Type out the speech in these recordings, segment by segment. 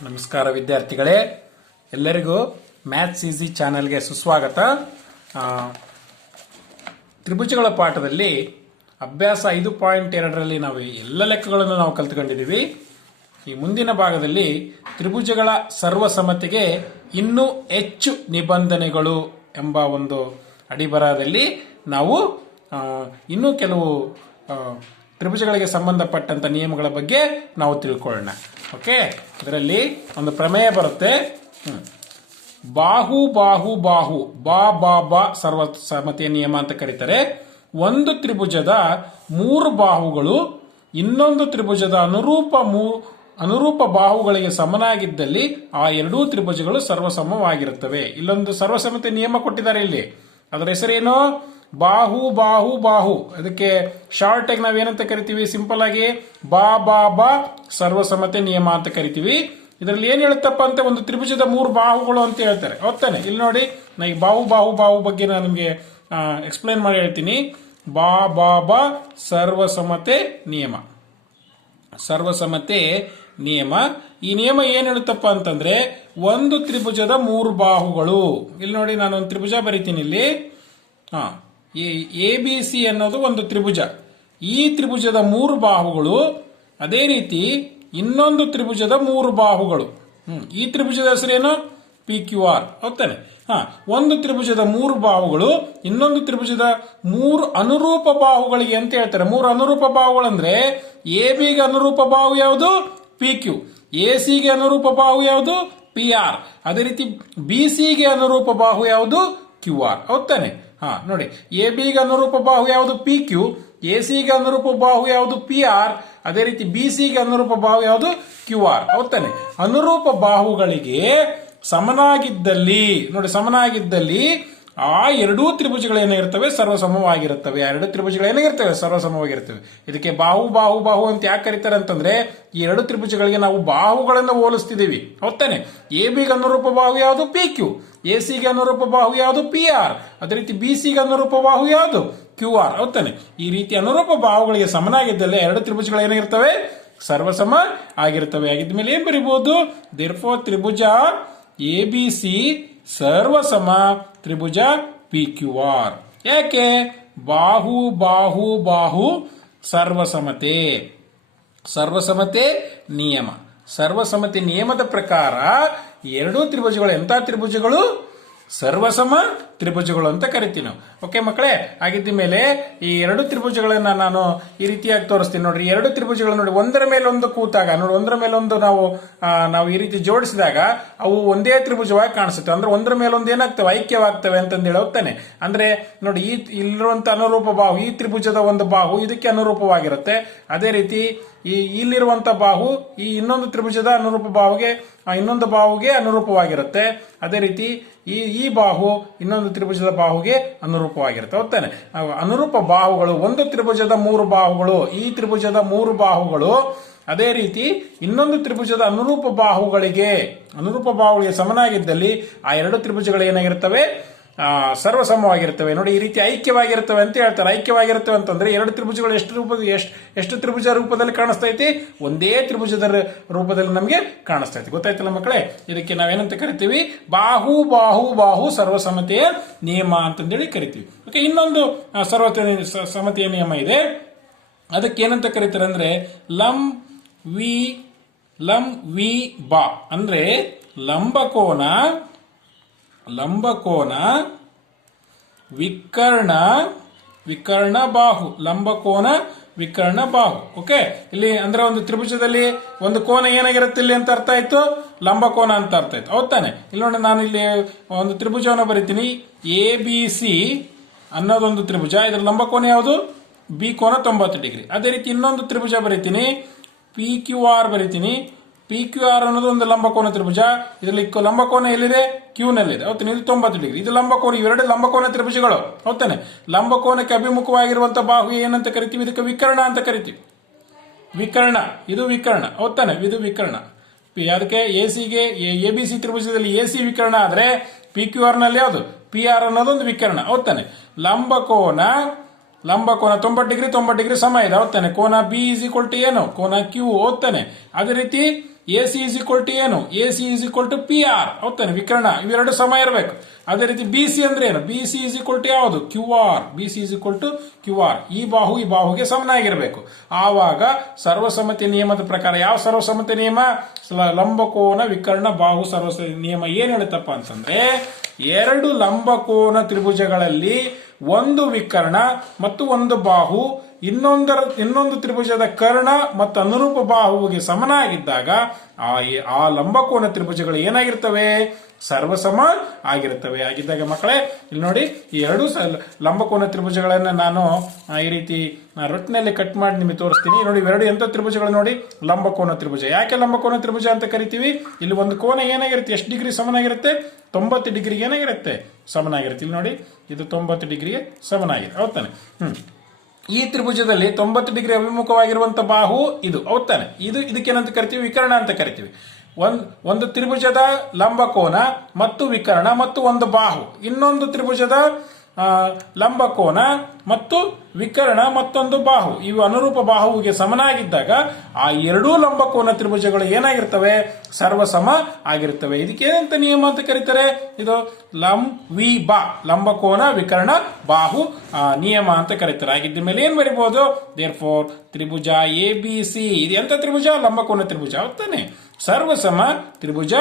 ನಮಸ್ಕಾರ ವಿದ್ಯಾರ್ಥಿಗಳೇ. ಎಲ್ಲರಿಗೂ ಮ್ಯಾಥ್ಸ್ ಈಸಿ ಚಾನೆಲ್ಗೆ ಸುಸ್ವಾಗತ. ತ್ರಿಭುಜಗಳ ಪಾಠದಲ್ಲಿ ಅಭ್ಯಾಸ ಐದು ಪಾಯಿಂಟ್ ಎರಡರಲ್ಲಿ ನಾವು ಎಲ್ಲ ಲೆಕ್ಕಗಳನ್ನು ನಾವು ಕಲ್ತ್ಕೊಂಡಿದ್ದೀವಿ. ಈ ಮುಂದಿನ ಭಾಗದಲ್ಲಿ ತ್ರಿಭುಜಗಳ ಸರ್ವಸಮತೆಗೆ ಇನ್ನೂ ಹೆಚ್ಚು ನಿಬಂಧನೆಗಳು ಎಂಬ ಒಂದು ಅಡಿಬರದಲ್ಲಿ ನಾವು ಇನ್ನೂ ಕೆಲವು ತ್ರಿಭುಜಗಳಿಗೆ ಸಂಬಂಧಪಟ್ಟಂತ ನಿಯಮಗಳ ಬಗ್ಗೆ ನಾವು ತಿಳ್ಕೊಳ್ಳೋಣ. ಓಕೆ, ಇದರಲ್ಲಿ ಒಂದು ಪ್ರಮೇಯ ಬರುತ್ತೆ. ಬಾಹು ಬಾಹು ಬಾಹು. ಬಾ ಬಾ ಬಾ ಸರ್ವ ಸಮತೆಯ ನಿಯಮ ಅಂತ ಕರೀತಾರೆ. ಒಂದು ತ್ರಿಭುಜದ ಮೂರು ಬಾಹುಗಳು, ಇನ್ನೊಂದು ತ್ರಿಭುಜದ ಅನುರೂಪ ಮೂ, ಅನುರೂಪ ಬಾಹುಗಳಿಗೆ ಸಮನಾಗಿದ್ದಲ್ಲಿ ಆ ಎರಡೂ ತ್ರಿಭುಜಗಳು ಸರ್ವಸಮವಾಗಿರುತ್ತವೆ. ಇಲ್ಲೊಂದು ಸರ್ವಸಮತೆ ನಿಯಮ ಕೊಟ್ಟಿದ್ದಾರೆ ಇಲ್ಲಿ. ಅದರ ಹೆಸರೇನು? ಬಾಹು ಬಾಹು ಬಾಹು. ಅದಕ್ಕೆ ಶಾರ್ಟ್ ಆಗಿ ನಾವೇನಂತ ಕರಿತೀವಿ? ಸಿಂಪಲ್ ಆಗಿ ಬಾ ಬಾ ಬಾ ಸರ್ವಸಮತೆ ನಿಯಮ ಅಂತ ಕರಿತೀವಿ. ಇದರಲ್ಲಿ ಏನ್ ಹೇಳುತ್ತಪ್ಪ ಅಂತ ಒಂದು ತ್ರಿಭುಜದ ಮೂರು ಬಾಹುಗಳು ಅಂತ ಹೇಳ್ತಾರೆ. ಓದ್ತಾನೆ ಇಲ್ಲಿ ನೋಡಿ, ನಾ ಈ ಬಾಹು ಬಾಹು ಬಾಹು ಬಗ್ಗೆ ನಾನು ನಿಮಗೆ ಎಕ್ಸ್ಪ್ಲೈನ್ ಮಾಡಿ ಹೇಳ್ತೀನಿ. ಬಾ ಬಾ ಬಾ, ಸರ್ವಸಮ್ಮತೆ, ನಿಯಮ. ಸರ್ವಸಮ್ಮತೆ, ನಿಯಮ. ಈ ನಿಯಮ ಏನ್ ಹೇಳುತ್ತಪ್ಪ ಅಂತಂದ್ರೆ, ಒಂದು ತ್ರಿಭುಜದ ಮೂರು ಬಾಹುಗಳು. ಇಲ್ಲಿ ನೋಡಿ ನಾನು ಒಂದು ತ್ರಿಭುಜ ಬರಿತೀನಿ ಇಲ್ಲಿ. ಹಾ. ಎ ಬಿ ಸಿ ಅನ್ನೋದು ಒಂದು ತ್ರಿಭುಜ. ಈ ತ್ರಿಭುಜದ ಮೂರು ಬಾಹುಗಳು, ಅದೇ ರೀತಿ ಇನ್ನೊಂದು ತ್ರಿಭುಜದ ಮೂರು ಬಾಹುಗಳು. ಈ ತ್ರಿಭುಜದ ಹೆಸರೇನು? ಪಿ ಕ್ಯೂ ಆರ್ ಹೌದಾನೆ ಹಾ, ಒಂದು ತ್ರಿಭುಜದ ಮೂರು ಬಾಹುಗಳು, ಇನ್ನೊಂದು ತ್ರಿಭುಜದ ಮೂರು ಅನುರೂಪ ಬಾಹುಗಳಿಗೆ ಅಂತ ಹೇಳ್ತಾರೆ. ಮೂರು ಅನುರೂಪ ಬಾಹುಗಳು ಅಂದ್ರೆ ಎ ಬಿಗೆ ಅನುರೂಪ ಬಾಹು ಯಾವುದು? ಪಿ ಕ್ಯೂ ಎ ಸಿಗೆ ಅನುರೂಪ ಬಾಹು ಯಾವುದು? ಪಿ ಆರ್ ಅದೇ ರೀತಿ ಬಿ ಸಿಗೆ ಅನುರೂಪ ಬಾಹು ಯಾವುದು? ಕ್ಯೂ ಆರ್ ಹೌದಾನೆ ಹಾ, ನೋಡಿ. ಎ ಬಿಗೆ ಅನುರೂಪ ಬಾಹು ಯಾವುದು? ಪಿ ಕ್ಯೂ ಎ ಸಿಗೆ ಅನುರೂಪ ಬಾಹು ಯಾವುದು? ಪಿ ಆರ್ ಅದೇ ರೀತಿ ಬಿ ಸಿಗೆ ಅನುರೂಪ ಬಾಹು ಯಾವುದು? ಕ್ಯೂ ಆರ್ ಹೌದಾನೆ ಅನುರೂಪ ಬಾಹುಗಳಿಗೆ ಸಮನಾಗಿದ್ದಲ್ಲಿ, ನೋಡಿ, ಸಮನಾಗಿದ್ದಲ್ಲಿ ಆ ಎರಡೂ ತ್ರಿಭುಜಗಳು ಏನಾಗಿರ್ತವೆ ಸರ್ವಸಮವಾಗಿರುತ್ತವೆ. ಆ ಎರಡು ತ್ರಿಭುಜಗಳು ಏನಾಗಿರ್ತವೆ ಸರ್ವಸಮವಾಗಿರ್ತವೆ ಇದಕ್ಕೆ ಬಾಹು ಬಾಹು ಬಾಹು ಅಂತ ಯಾಕೆ ಕರೀತಾರೆ ಅಂತಂದ್ರೆ, ಈ ಎರಡು ತ್ರಿಭುಜಗಳಿಗೆ ನಾವು ಬಾಹುಗಳನ್ನು ಹೋಲಿಸ್ತಿದ್ದೀವಿ. ಹೌದಾನೆ ಎ ಬಿಗೆ ಅನುರೂಪ ಬಾಹು ಯಾವುದು? ಪಿ ಕ್ಯೂ ಎ ಸಿಗೆ ಅನುರೂಪ ಬಾಹು ಯಾವುದು? ಪಿ ಆರ್ ಅದೇ ರೀತಿ ಬಿ ಸಿಗೆ ಅನುರೂಪ ಬಾಹು ಯಾವುದು? ಕ್ಯೂ ಆರ್ ಹೌದಾನೆ ಈ ರೀತಿ ಅನುರೂಪ ಬಾಹುಗಳಿಗೆ ಸಮನಾಗಿದ್ದಲ್ಲಿ ಎರಡು ತ್ರಿಭುಜಗಳು ಏನಾಗಿರ್ತವೆ? ಸರ್ವಸಮ ಆಗಿರ್ತವೆ. ಆಗಿದ್ಮೇಲೆ ಏನ್ ಬರೀಬಹುದು? ದಿರ್ಫೋ ತ್ರಿಭುಜ ಎ ಬಿ ಸಿ ಸರ್ವಸಮ ತ್ರಿಭುಜ ಪಿ ಕ್ಯೂ ಆರ್ ಯಾಕೆ? ಬಾಹು ಬಾಹು ಬಾಹು, ಸರ್ವಸಮತೆ. ಸರ್ವಸಮತೆ ನಿಯಮ. ಸರ್ವಸಮತೆ ನಿಯಮದ ಪ್ರಕಾರ ಎರಡೂ ತ್ರಿಭುಜಗಳು ಎಂಥ ತ್ರಿಭುಜಗಳು? ಸರ್ವಸಮ ತ್ರಿಭುಜಗಳು ಅಂತ ಕರಿತೀವಿ ನಾವು. ಓಕೆ ಮಕ್ಕಳೇ ಆಗಿದ್ದ ಮೇಲೆ ಈ ಎರಡು ತ್ರಿಭುಜಗಳನ್ನ ನಾನು ಈ ರೀತಿಯಾಗಿ ತೋರಿಸ್ತೀನಿ ನೋಡ್ರಿ. ಎರಡು ತ್ರಿಭುಜಗಳು ನೋಡಿ, ಒಂದರ ಮೇಲೆ ಒಂದು ಕೂತಾಗ, ನೋಡಿ, ಒಂದರ ಮೇಲೆ ಒಂದು ನಾವು ನಾವು ಈ ರೀತಿ ಜೋಡಿಸಿದಾಗ ಅವು ಒಂದೇ ತ್ರಿಭುಜವಾಗಿ ಕಾಣಿಸುತ್ತೆ ಅಂದ್ರೆ ಒಂದರ ಮೇಲೆ ಒಂದು ಏನಾಗ್ತವೆ? ಐಕ್ಯವಾಗ್ತವೆ ಅಂತಂದೇಳಿ ಹೋಗ್ತಾನೆ ಅಂದ್ರೆ ನೋಡಿ, ಈ ಇಲ್ಲಿರುವಂತ ಅನುರೂಪ ಬಾಹು, ಈ ತ್ರಿಭುಜದ ಒಂದು ಬಾಹು ಇದಕ್ಕೆ ಅನುರೂಪವಾಗಿರುತ್ತೆ. ಅದೇ ರೀತಿ ಈ ಇಲ್ಲಿರುವಂತ ಬಾಹು ಈ ಇನ್ನೊಂದು ತ್ರಿಭುಜದ ಅನುರೂಪ ಬಾಹುಗೆ ಇನ್ನೊಂದು ಬಾಹುಗೆ ಅನುರೂಪವಾಗಿರುತ್ತೆ. ಅದೇ ರೀತಿ ಈ ಈ ಬಾಹು ಇನ್ನೊಂದು ತ್ರಿಭುಜದ ಬಾಹುಗೆ ಅನುರೂಪವಾಗಿರುತ್ತೆ. ಹೋಗ್ತಾನೆ ಅನುರೂಪ ಬಾಹುಗಳು, ಒಂದು ತ್ರಿಭುಜದ ಮೂರು ಬಾಹುಗಳು, ಈ ತ್ರಿಭುಜದ ಮೂರು ಬಾಹುಗಳು, ಅದೇ ರೀತಿ ಇನ್ನೊಂದು ತ್ರಿಭುಜದ ಅನುರೂಪ ಬಾಹುಗಳಿಗೆ ಅನುರೂಪ ಬಾಹುಗಳಿಗೆ ಸಮನಾಗಿದ್ದಲ್ಲಿ ಆ ಎರಡು ತ್ರಿಭುಜಗಳು ಏನಾಗಿರ್ತವೆ ಸರ್ವಸಮವಾಗಿರ್ತವೆ ನೋಡಿ, ಈ ರೀತಿ ಐಕ್ಯವಾಗಿರ್ತವೆ ಅಂತ ಹೇಳ್ತಾರೆ. ಐಕ್ಯವಾಗಿರ್ತವೆ ಅಂತಂದ್ರೆ ಎರಡು ತ್ರಿಭುಜಗಳು ಎಷ್ಟು ರೂಪ, ಎಷ್ಟು ಎಷ್ಟು ತ್ರಿಭುಜ ರೂಪದಲ್ಲಿ ಕಾಣಿಸ್ತೈತಿ ಒಂದೇ ತ್ರಿಭುಜದ ರೂಪದಲ್ಲಿ ನಮಗೆ ಕಾಣಿಸ್ತೈತಿ ಗೊತ್ತಾಯ್ತಲ್ಲ ಮಕ್ಕಳೇ? ಇದಕ್ಕೆ ನಾವೇನಂತ ಕರಿತೀವಿ? ಬಾಹು ಬಾಹು ಬಾಹು ಸರ್ವಸಮತೆಯ ನಿಯಮ ಅಂತಂದೇಳಿ ಕರಿತೀವಿ. ಓಕೆ, ಇನ್ನೊಂದು ಸರ್ವ ಸಮತೆಯ ನಿಯಮ ಇದೆ. ಅದಕ್ಕೆ ಏನಂತ ಕರೀತಾರೆ ಅಂದ್ರೆ, ಲಂ ವಿ ಲಂ ವಿ ಬಾ. ಅಂದ್ರೆ ಲಂಬಕೋನ ಲಂಬಕೋನ, ವಿಕರ್ಣ ವಿಕರ್ಣ ಬಾಹು. ಲಂಬಕೋನ, ವಿಕರ್ಣ ಬಾಹು. ಓಕೆ ಇಲ್ಲಿ ಅಂದ್ರೆ ಒಂದು ತ್ರಿಭುಜದಲ್ಲಿ ಒಂದು ಕೋನ ಏನಾಗಿರುತ್ತೆ ಇಲ್ಲಿ ಅಂತ ಅರ್ಥ ಆಯ್ತು? ಲಂಬಕೋನ ಅಂತ ಅರ್ಥ ಆಯ್ತು. ಹೌದ್ ತಾನೆ? ಇಲ್ಲಿ ನೋಡಿ ನಾನು ಇಲ್ಲಿ ಒಂದು ತ್ರಿಭುಜವನ್ನು ಬರಿತೀನಿ. ಎ ಬಿ ಸಿ ಅನ್ನೋದೊಂದು ತ್ರಿಭುಜ. ಇದರ ಲಂಬಕೋನ ಯಾವುದು? ಬಿ ಕೋನ ತೊಂಬತ್ತು ಡಿಗ್ರಿ. ಅದೇ ರೀತಿ ಇನ್ನೊಂದು ತ್ರಿಭುಜ ಬರಿತೀನಿ. ಪಿ ಕ್ಯೂ ಆರ್ ಬರಿತೀನಿ. ಪಿ ಕ್ಯೂ ಆರ್ ಅನ್ನೋದು ಒಂದು ಲಂಬಕೋನ ತ್ರಿಭುಜ. ಇದರಲ್ಲಿ ಲಂಬಕೋನ ಎಲ್ಲಿದೆ? ಕ್ಯೂನಲ್ಲಿದೆ ನಲ್ಲಿದೆ. ಹೌದು, ಇದು ತೊಂಬತ್ತು ಡಿಗ್ರಿ. ಇದು ಲಂಬಕೋನ, ಇವೆರಡು ಲಂಬಕೋನ ತ್ರಿಭುಜಗಳು. ಹೌದಾನೆ? ಲಂಬಕೋನಕ್ಕೆ ಅಭಿಮುಖವಾಗಿರುವಂತ ಬಾಹು ಏನಂತ ಕರಿತೀವಿ? ಇದಕ್ಕೆ ವಿಕರ್ಣ ಅಂತ ಕರಿತೀವಿ. ವಿಕರ್ಣ. ಇದು ವಿಕರ್ಣ. ಹೌದಾನೆ? ಇದು ವಿಕರ್ಣ. ಅದಕ್ಕೆ ಎ ಸಿಗೆ, ಎ ಬಿ ಸಿ ತ್ರಿಭುಜದಲ್ಲಿ ಎ ಸಿ ವಿಕರ್ಣ ಆದ್ರೆ ಪಿ ಕ್ಯೂ ಆರ್ನಲ್ಲಿ ಯಾವುದು? ಪಿ ಆರ್ ಅನ್ನೋದೊಂದು ವಿಕರ್ಣ. ಹೌದಾನೆ? ಲಂಬಕೋನ ಲಂಬಕೋನ ತೊಂಬತ್ತು ಡಿಗ್ರಿ ತೊಂಬತ್ತು ಡಿಗ್ರಿ ಸಮ ಇದೆ. ಹೌದಾನೆ? ಕೋನ ಬಿ ಇಸ್ ಈಕ್ವಲ್ ಟು ಏನು? ಕೋನ ಕ್ಯೂ ಓದ್ತಾನೆ ಅದೇ ರೀತಿ A C is equal to ಏನು? A C is equal to P R ಹೌದಾನೆ? ವಿಕರ್ಣ. ಇವೆರಡು ಸಮ ಇರಬೇಕು. ಅದೇ ರೀತಿ ಬಿ ಸಿ ಅಂದ್ರೆ ಏನು? B C is equal to ಯಾವುದು? Q R B C is equal to Q R ಈ ಬಾಹು ಈ ಬಾಹುಗೆ ಸಮನಾಗಿರಬೇಕು. ಆವಾಗ ಸರ್ವಸಮ್ಮತಿ ನಿಯಮದ ಪ್ರಕಾರ ಯಾವ ಸರ್ವಸಮ್ಮತಿ ನಿಯಮ? ಲಂಬಕೋನ ವಿಕರ್ಣ ಬಾಹು ಸರ್ವ ನಿಯಮ ಏನ್ ಹೇಳುತ್ತಪ್ಪ ಅಂತಂದ್ರೆ, ಎರಡು ಲಂಬಕೋನ ತ್ರಿಭುಜಗಳಲ್ಲಿ ಒಂದು ವಿಕರ್ಣ ಮತ್ತು ಒಂದು ಬಾಹು, ಇನ್ನೊಂದರ, ಇನ್ನೊಂದು ತ್ರಿಭುಜದ ಕರ್ಣ ಮತ್ತು ಅನುರೂಪ ಬಾಹುವಿಗೆ ಸಮನಾಗಿದ್ದಾಗ ಆ ಆ ಲಂಬಕೋನ ತ್ರಿಭುಜಗಳು ಏನಾಗಿರ್ತವೆ? ಸರ್ವಸಮ ಆಗಿರುತ್ತವೆ ಆಗಿದ್ದಾಗ ಮಕ್ಕಳೇ, ಇಲ್ಲಿ ನೋಡಿ, ಈ ಎರಡು ಸ ಲಂಬಕೋನ ತ್ರಿಭುಜಗಳನ್ನ ನಾನು ಈ ರೀತಿ ರೊಟ್ಟಿನಲ್ಲಿ ಕಟ್ ಮಾಡಿ ನಿಮಗೆ ತೋರಿಸ್ತೀನಿ. ನೋಡಿ, ಇವೆರಡು ಎಂಥ ತ್ರಿಭುಜಗಳು ನೋಡಿ? ಲಂಬಕೋನ ತ್ರಿಭುಜ. ಯಾಕೆ ಲಂಬಕೋನ ತ್ರಿಭುಜ ಅಂತ ಕರಿತೀವಿ? ಇಲ್ಲಿ ಒಂದು ಕೋನ ಏನಾಗಿರುತ್ತೆ? ಎಷ್ಟು ಡಿಗ್ರಿ ಸಮನಾಗಿರುತ್ತೆ? ತೊಂಬತ್ತು ಡಿಗ್ರಿಗೆ ಏನಾಗಿರುತ್ತೆ? ಸಮನಾಗಿರುತ್ತೆ ಇಲ್ಲಿ ನೋಡಿ, ಇದು ತೊಂಬತ್ತು ಡಿಗ್ರಿಗೆ ಸಮನಾಗಿದೆ. ಹೌದಾನೆ ಹ್ಮ್. ಈ ತ್ರಿಭುಜದಲ್ಲಿ ತೊಂಬತ್ತು ಡಿಗ್ರಿ ಅಭಿಮುಖವಾಗಿರುವಂತ ಬಾಹು ಇದು ಹೌದಾನೆ ಇದು ಇದಕ್ಕೇನಂತ ಕರಿತೀವಿ? ವಿಕರ್ಣ ಅಂತ ಕರಿತೀವಿ. ಒಂದ್, ಒಂದು ತ್ರಿಭುಜದ ಲಂಬಕೋನ ಮತ್ತು ವಿಕರ್ಣ ಮತ್ತು ಒಂದು ಬಾಹು. ಇನ್ನೊಂದು ತ್ರಿಭುಜದ ಲಂಬಕೋನ ಮತ್ತು ವಿಕರ್ಣ ಮತ್ತೊಂದು ಬಾಹು. ಇವು ಅನುರೂಪ ಬಾಹುವಿಗೆ ಸಮನಾಗಿದ್ದಾಗ ಆ ಎರಡೂ ಲಂಬಕೋನ ತ್ರಿಭುಜಗಳು ಏನಾಗಿರ್ತವೆ? ಸರ್ವಸಮ ಆಗಿರ್ತವೆ. ಇದಕ್ಕೆ ಏನಂತ ನಿಯಮ ಅಂತ ಕರೀತಾರೆ? ಇದು ಲಂ ವಿ ಬಾ. ಲಂಬಕೋನ ವಿಕರ್ಣ, ಬಾಹು ನಿಯಮ ಅಂತ ಕರೀತಾರೆ. ಆಗಿದ್ದ ಮೇಲೆ ಏನ್ ಬರಿಬಹುದು? ದೇರ್ ಫೋರ್ ತ್ರಿಭುಜ ಎ ಬಿ ಸಿ ಇದು ಎಂತ ತ್ರಿಭುಜ? ಲಂಬಕೋನ ತ್ರಿಭುಜ. ಆಗ್ತಾನೆ ಸರ್ವಸಮ ತ್ರಿಭುಜ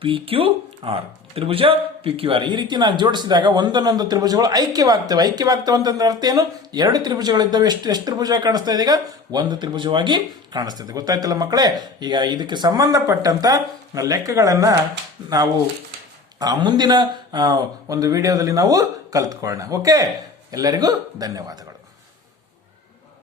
ಪಿ ಕ್ಯೂ ಆರ್ ತ್ರಿಭುಜ ಪಿ ಕ್ಯೂ ಆರ್ ಈ ರೀತಿ ನಾನು ಜೋಡಿಸಿದಾಗ ಒಂದೊಂದೊಂದು ತ್ರಿಭುಜಗಳು ಐಕ್ಯವಾಗ್ತವೆ. ಐಕ್ಯವಾಗ್ತವೆ ಅಂತಂದ್ರೆ ಅರ್ಥ ಏನು? ಎರಡು ತ್ರಿಭುಜಗಳಿದ್ದಾವೆ. ಎಷ್ಟು ಎಷ್ಟು ತ್ರಿಭುಜ ಕಾಣಿಸ್ತಾ ಇದೆ ಈಗ? ಒಂದು ತ್ರಿಭುಜವಾಗಿ ಕಾಣಿಸ್ತಾ ಇದೆ. ಗೊತ್ತಾಯ್ತಲ್ಲ ಮಕ್ಕಳೇ? ಈಗ ಇದಕ್ಕೆ ಸಂಬಂಧಪಟ್ಟಂತ ಲೆಕ್ಕಗಳನ್ನ ನಾವು ಮುಂದಿನ ಒಂದು ವಿಡಿಯೋದಲ್ಲಿ ನಾವು ಕಲ್ತ್ಕೊಳ್ಳೋಣ. ಓಕೆ? ಎಲ್ಲರಿಗೂ ಧನ್ಯವಾದಗಳು.